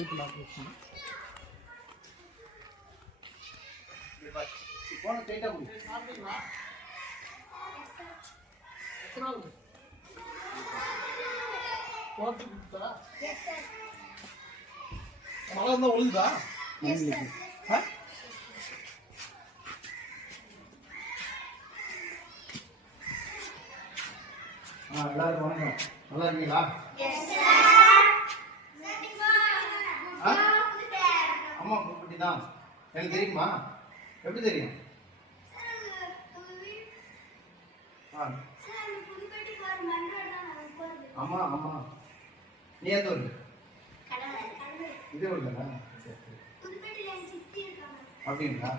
சீட்டு lock வச்சுங்க. போன டைட்டா போடு. மழை இருந்தா ஒழுகுதா? எல்லாரும் வணக்கம். நல்லா இருக்கீங்களா? அம்மா புதுப்பட்டி தான். எனக்கு தெரியுமா? எப்படி தெரியும்? ஆமா ஆமா. நீ எந்த ஊரு? இதே ஊர் தானே? அப்படிங்களா?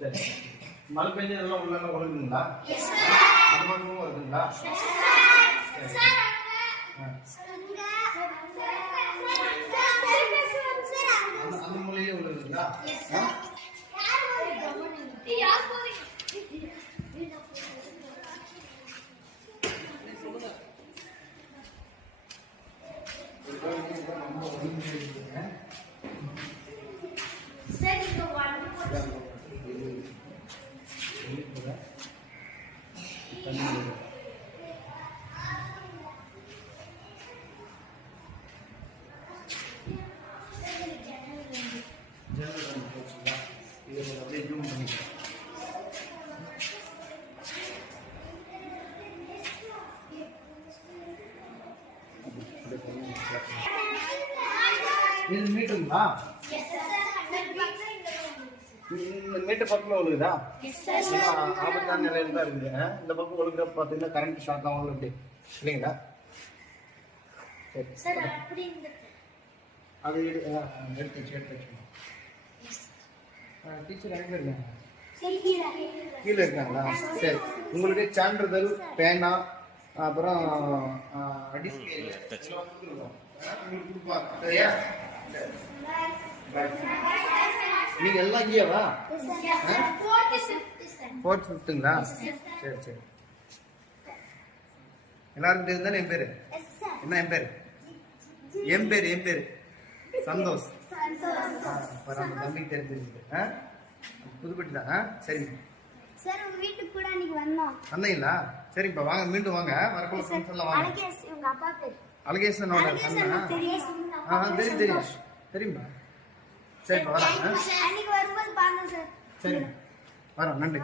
சரி. மழை பெஞ்சதெல்லாம் உள்ள ஒழுங்குங்களா? அது மட்டும் வருதுங்களா? அந்த மூலையிலே விழுதுங்களா? இது மீட்டருங்களா? இந்த மீட்டர் பக்கமே ஒழுகுதா? ஆபத்தான நிலையில தான் இருக்குது. இந்த பக்கம் ஒழுங்குற பார்த்தீங்கன்னா கரண்ட் ஷாக் ஆகும் அப்படி இல்லைங்களா? சரி அது எடுத்து வச்சுக்கணும். டீச்சர் எங்கே இருக்காங்க? கீழே இருக்காங்களா? சரி. உங்களுக்கு சான்றிதழ், பேனா, அப்புறம் சரியா? நீங்க எல்லாம் இங்கேவா? 4th 5ங்களா? சரி சரி. எல்லாருக்கும் தெரியுதானே என் பேரு? என்ன என் பேரு? என் பேரு சந்தோஷ். தம்பிக்கு தெரிஞ்சிருக்கு. புதுப்பட்டி தான். சரிங்க சார். உங்க வீட்டுக்கு கூட அன்னைக்கு வந்தோம். வந்தீங்களா? சரிப்பா, வாங்க, மீண்டும் வாங்க. வரக்குள்ள ஃப்ரெண்ட்ஸ் எல்லாம் வாங்க. அழகேஷ் உங்க அப்பா பேர். அழகேஷனோட சன்னா? தெரியும் தெரியுமா? சரிப்பா வரேன். அன்னைக்கு வரும்போது பாருங்க சார். சரி வரோம். நன்றி.